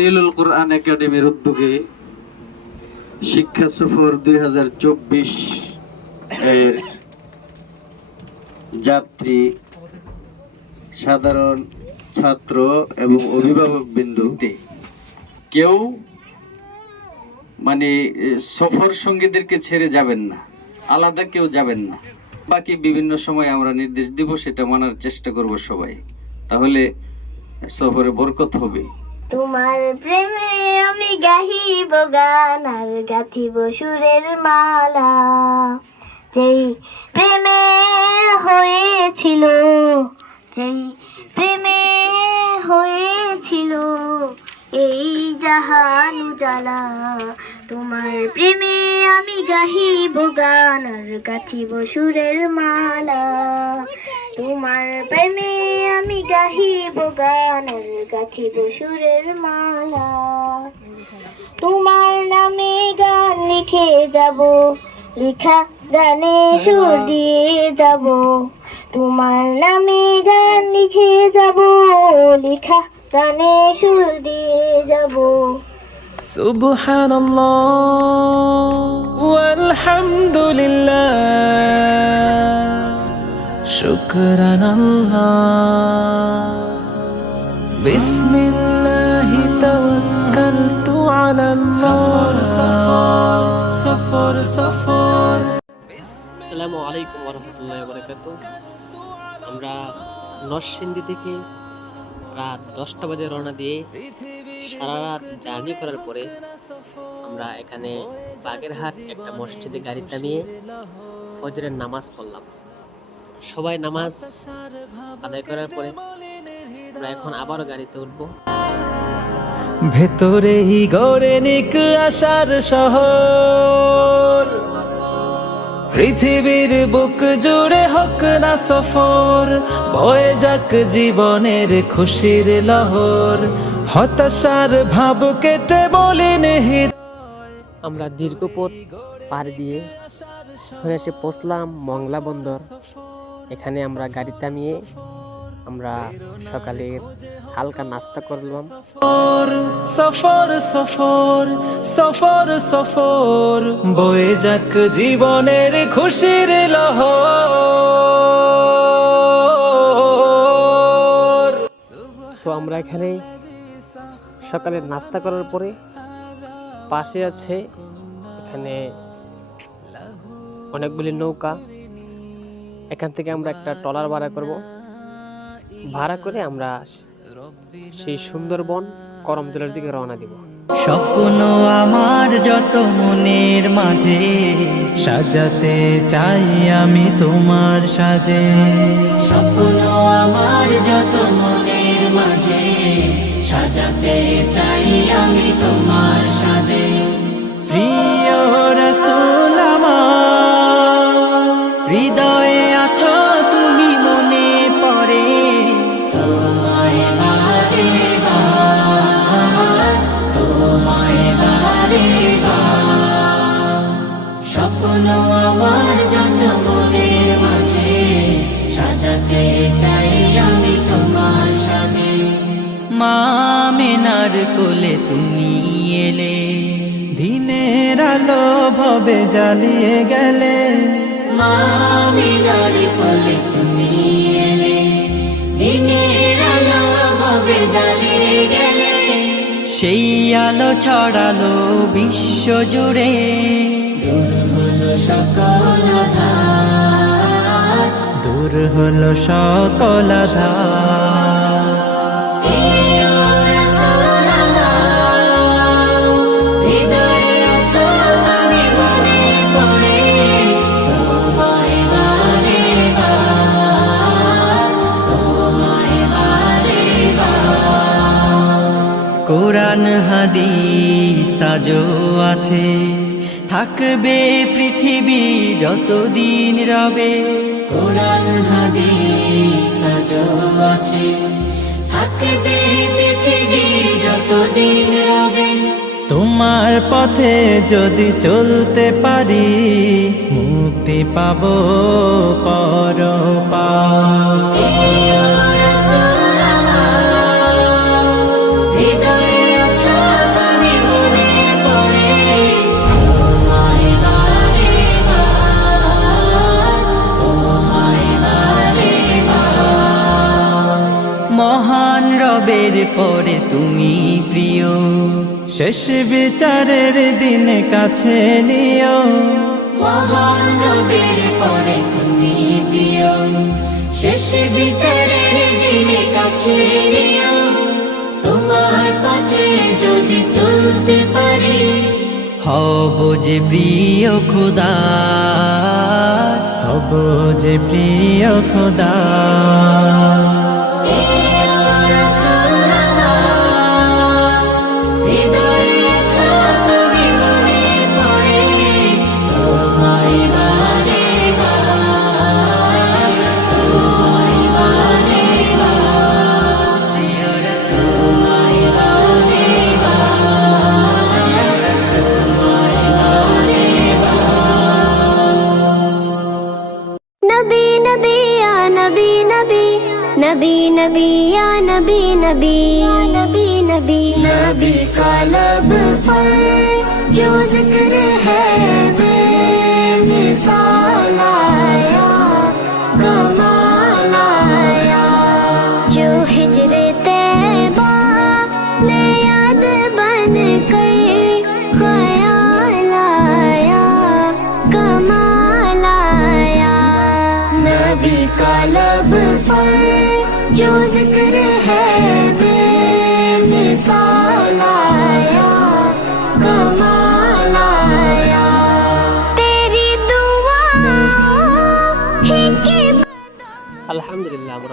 তেলুল কোরআন একাডেমির উদ্যোগে শিক্ষা সফর দুই এর যাত্রী, সাধারণ ছাত্র এবং অভিভাবক বিন্দুতে কেউ মানে সফর সঙ্গীদেরকে ছেড়ে যাবেন না, আলাদা কেউ যাবেন না। বাকি বিভিন্ন সময় আমরা নির্দেশ দিব, সেটা মানার চেষ্টা করব সবাই। তাহলে সফরে বরকত হবে। তোমার প্রেমে আমি গাহিব গান আর গাথিব সুরের মালা। যেই প্রেমে হয়েছিল, যেই প্রেমে হয়েছিল এই জাহান জ্বালা তোমার প্রেমে আমি গাহিব গান আর গাথিব সুরের মালা। তোমার প্রেমে আমি গাহিব গান আর গাথিব সুরের মালা। তোমার নামে গান লিখে যাব, লিখা গানে সুর দিয়ে যাব। তোমার নামে গান লিখে যাব, লিখা কানে দিয়ে যাব। সুবহানাল্লাহ। আলহামদুলিল্লাহ। শুকরানাল্লাহ। বিসমিল্লাহ তাওয়াক্কালতু আলাল্লাহ। সফর সফর সফর আসসালামু আলাইকুম ওয়া রাহমাতুল্লাহি ওয়া আমরা নরসিংদী থেকে রাত দশটা বাজে রওনা দিয়ে সারা রাত জার্নি করার পরে আমরা এখানে বাগেরহাট একটা মসজিদে গাড়ি থামিয়ে ফজরের নামাজ পড়লাম। সবাই নামাজ আদায় করার পরে আমরা এখন আবারও গাড়িতে উঠবো। ভেতরেই গড়ে নিক আশার শহর। পৃথিবীর বুক জুড়ে হোক না সফর, বয়ে যাক জীবনের খুশির লহর। হতাশার ভাব কেটে বলিন আমরা দীর্ঘ পথ পার দিয়ে ওখানে এসে পৌঁছলাম মংলা বন্দর। এখানে আমরা গাড়ি থামিয়ে আমরা সকালের হালকা নাস্তা করলাম। সফর সফর সফর সফর বয়ে যাক জীবনের খুশির লহর। তো আমরা এখানে সকালের নাস্তা করার পরে পাশে আছে এখানে অনেকগুলি নৌকা। এখান থেকে আমরা একটা ট্রলার ভাড়া করব। ভাড়া করে আমরা সেই সুন্দরবন করমজলের দিকে রওনা দিব। স্বপ্ন আমার যত মনের মাঝে, সাজাতে চাই আমি তোমার সাজে। স্বপ্ন আমার যত মনের মাঝে, সাজাতে চাই আমি তোমার কোলে তুমি এলে। দিনের আলো ভবে জ্বালিয়ে গেলে। মামিনার কোলে তুমি এলে। দিনের আলো ভাবে জ্বালিয়ে গেলে। সেই আলো ছড়ালো বিশ্ব জুড়ে। দূর হলো সকল দূর হলো সকল আধার। হাদিস আজও আছে। থাকবে পৃথিবী যতদিন রবে। কোরআন হাদিস আজও আছে। থাকবে পৃথিবী যতদিন রবে। তোমার পথে যদি চলতে পারি মুক্তি পাবো পরপা প্রিয় রবের পরে তুমি প্রিয়। শেষ বিচারের দিন কাছে নিও। পরে তুমি প্রিয়। শেষ বিচারের দিনে কাছে নিও। তোমার পথে যদি চলতে পারি হব যে প্রিয় খোদা হব যে প্রিয় খোদা। نبی یا نبی نبی. نبی نبی. نبی کا لب پر جو ذکر ہے۔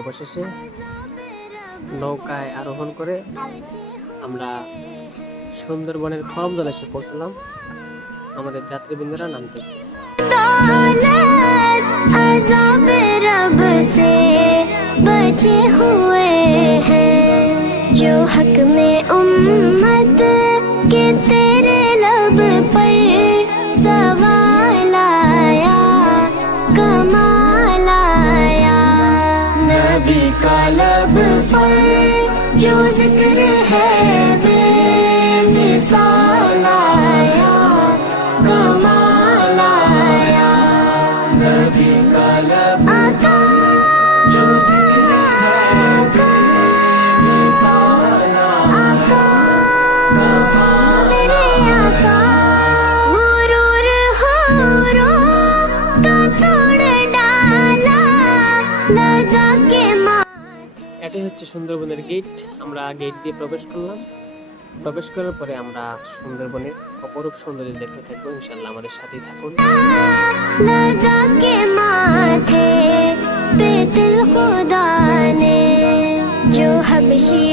অবশেষে নৌকায় আরোহণ করে আমরা সুন্দরবনের খরমজল এসে পৌঁছলাম আমাদের যাত্রীবৃন্দরা নামতেছে दौलत अजाब रब से बचे हुए हैं जो हक में उम्मत के तेरे लब पर सवाल এটাই হচ্ছে সুন্দরবনের গেট আমরা গেট দিয়ে প্রবেশ করলাম। প্রবেশ করার পরে আমরা সুন্দরবনের অপরূপ সৌন্দর্য দেখতে থাকব। ইনশাল্লাহ আমাদের সাথেই থাকুন। خدا نے جو حبشی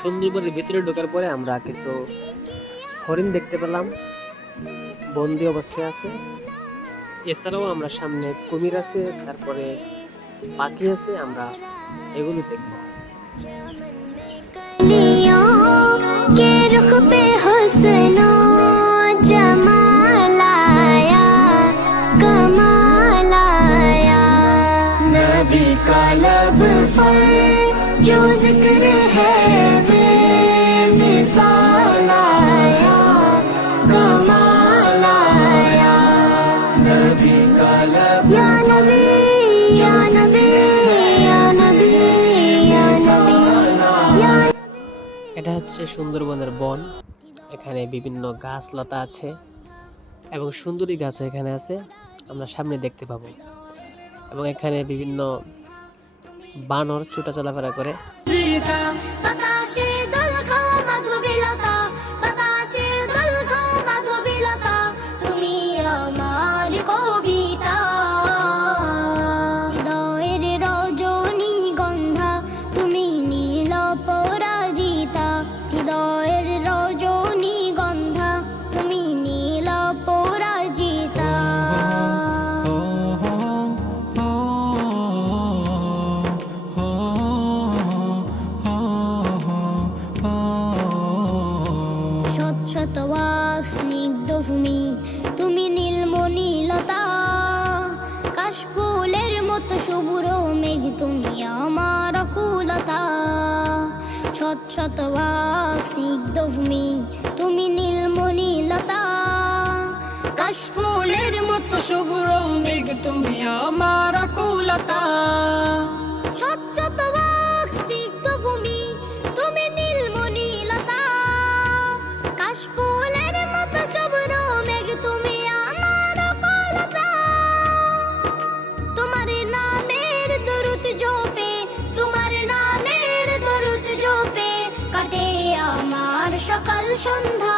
সুন্দরবনের ভিতরে ঢোকার পরে আমরা কিছু হরিণ দেখতে পেলাম বন্দি অবস্থায় আছে এছাড়াও আমরা সামনে কুমির আছে তারপরে পাখি আছে আমরা এগুলো দেখবো कलियों के रुख पे हुस्नो হচ্ছে সুন্দরবনের বন, এখানে বিভিন্ন গাছ লতা আছে, এবং সুন্দরী গাছও এখানে আছে, আমরা সামনে দেখতে পাবো। এবং এখানে বিভিন্ন বানর ছোটা চলাফেরা করে নীলমণি লতা কাশফুলের মতো সবুর মেঘ তুমি আমার অকুলতা। শত শত স্নিগ্ধ ভূমি, তুমি নীলমণি লতা কাশফুলের মতো সবুর মেঘ তুমি আমার অকুলতা। শত কাটে আমার সকাল সন্ধ্যা।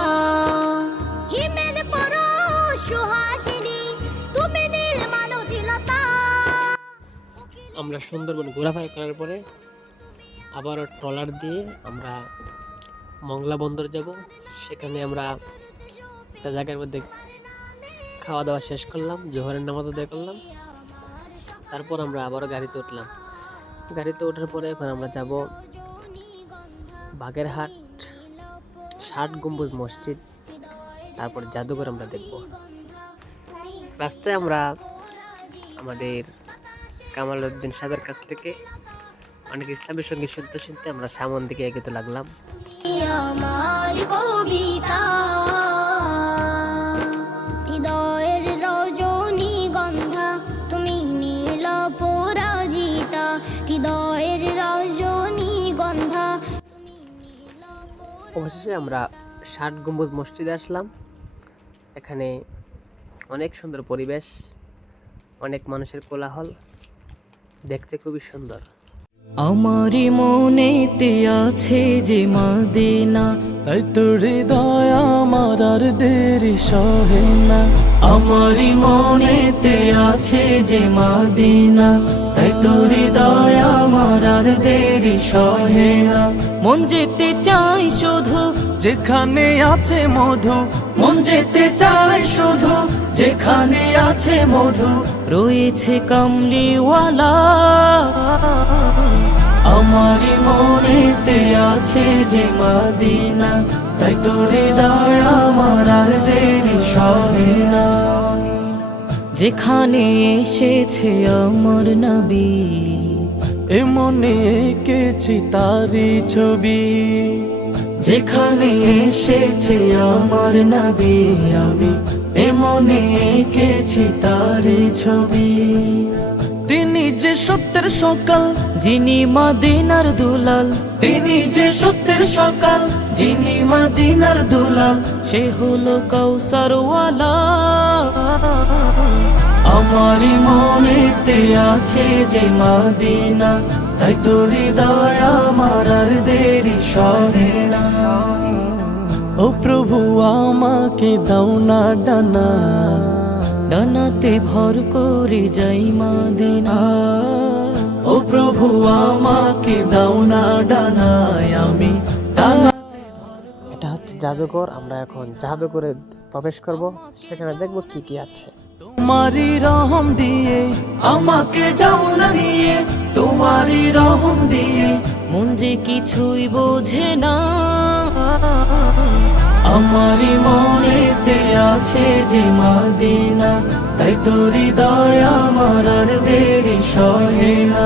আমরা সুন্দরবন ঘোরাফেরা করার পরে আবারও ট্রলার দিয়ে আমরা মংলা বন্দর যাব। সেখানে আমরা একটা জায়গার মধ্যে খাওয়া দাওয়া শেষ করলাম, জোহরের নামাজ আদায় করলাম। তারপর আমরা আবারও গাড়িতে উঠলাম। গাড়িতে ওঠার পরে এখন আমরা যাব বাগেরহাট ষাট গম্বুজ মসজিদ। তারপর জাদুঘর আমরা দেখব। রাস্তায় আমরা আমাদের কামাল উদ্দিন সাহেবের কাছ থেকে অনেক ইসলামের সঙ্গে শুনতে শুনতে আমরা সামন দিকে এগোতে লাগলাম। অবশেষে আমরা ষাট গম্বুজ মসজিদে আসলাম। এখানে অনেক সুন্দর পরিবেশ অনেক মানুষের কোলাহল। দেখতে খুবই সুন্দর। আমারই মনেতে আছে যে মা মাদিনা, তাই তোর হৃদয় আমার আর দেরি সহে না। আমারই মনেতে আছে যে মাদিনা, তাই তোর হৃদয় আমার আর দেরি সহে না। মন যেতে চাই শুধু যেখানে আছে মধু, মন যেতে চাই শুধু যেখানে আছে মধু, রয়েছে কামলিওয়ালা। আমারই মনেতে আছে যে মাদিনা তাই তোরে দয় আমার আর দেরি না। যেখানে এসেছে আমার নবী এমনে এঁকেছি তারি ছবি। যেখানে এসেছে আমার নবী, আমি এমনে এঁকেছি তারি ছবি। তিনি যে সত্যের সকাল, যিনি মাদিনার দুলাল, তিনি যে সত্যের সকাল যিনি মাদিনার দুলাল, সে হলো কৌসারওয়ালা আমারই মনেতে আছে যে মাদিনা, তাই তোর হৃদয় মারার দেরি সরে না। ও প্রভু, আমাকে দাও না ডানা, ডানাতে ভর করে যাই মাদিনা। ও প্রভু, আমাকে দাও না ডানায়, আমি ডানা জাদুঘর, আমরা এখন জাদুঘরে প্রবেশ করব। সেখানে দেখব কি কি আছে। তোমারই রহম দিয়ে আমাকে যাও না নিয়ে। তোমারই রহম দিয়ে মন যে কিছুই বোঝে না। আমারই মনেতে আছে যে মাদিনা, তাই তোর হৃদয় আমার দেরি সহে না।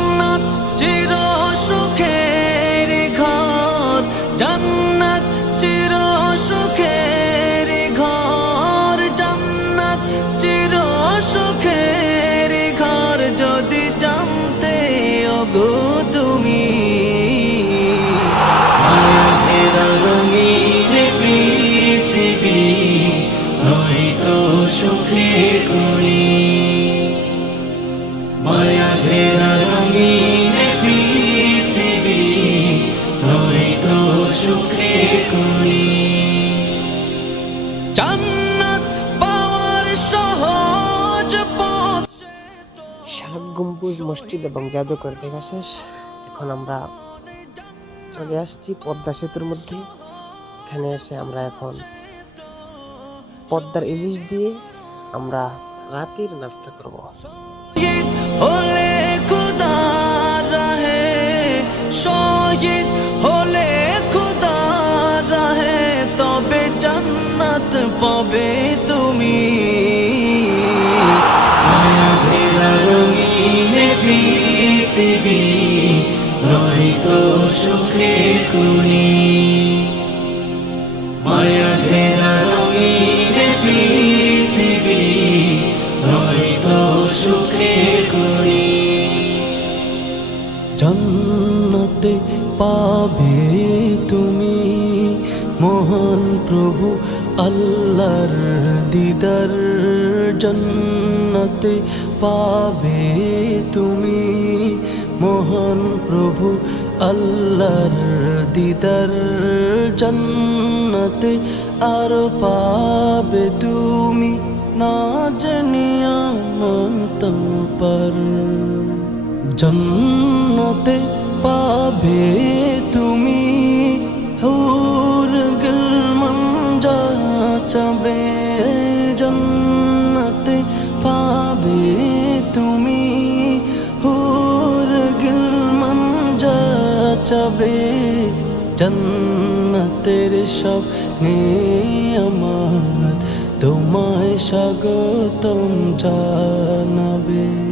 জান্নাত চির সুখের ঘর। জান্নাত জান্নাত পাওয়ার সহজ পথ ষাট গম্বুজ মসজিদ এবং জাদুঘর দেখা শেষ। এখন আমরা চলে আসছি পদ্মা সেতুর মধ্যে। এখানে এসে আমরা এখন পদ্মার ইলিশ দিয়ে আমরা রাতের নাস্তা করব। শহীদ সুখে কুনি মায়া ঘেরা রঙিন পৃথিবী নয়তো সুখে করি জন্নতে পাবে তুমি মহান প্রভু, আল্লাহর দিদার। জন্নতে পাবে তুমি মহান প্রভু আল্লাহর দিদার জন্নতে আর পাবে তুমি না জানিয়া মত পর। জন্নতে পাবে তুমি, হুর গিল মঞ্জা চাবে। চাবে জন্নতের সব নিয়ামত। তোমায় স্বাগতম জানাবে।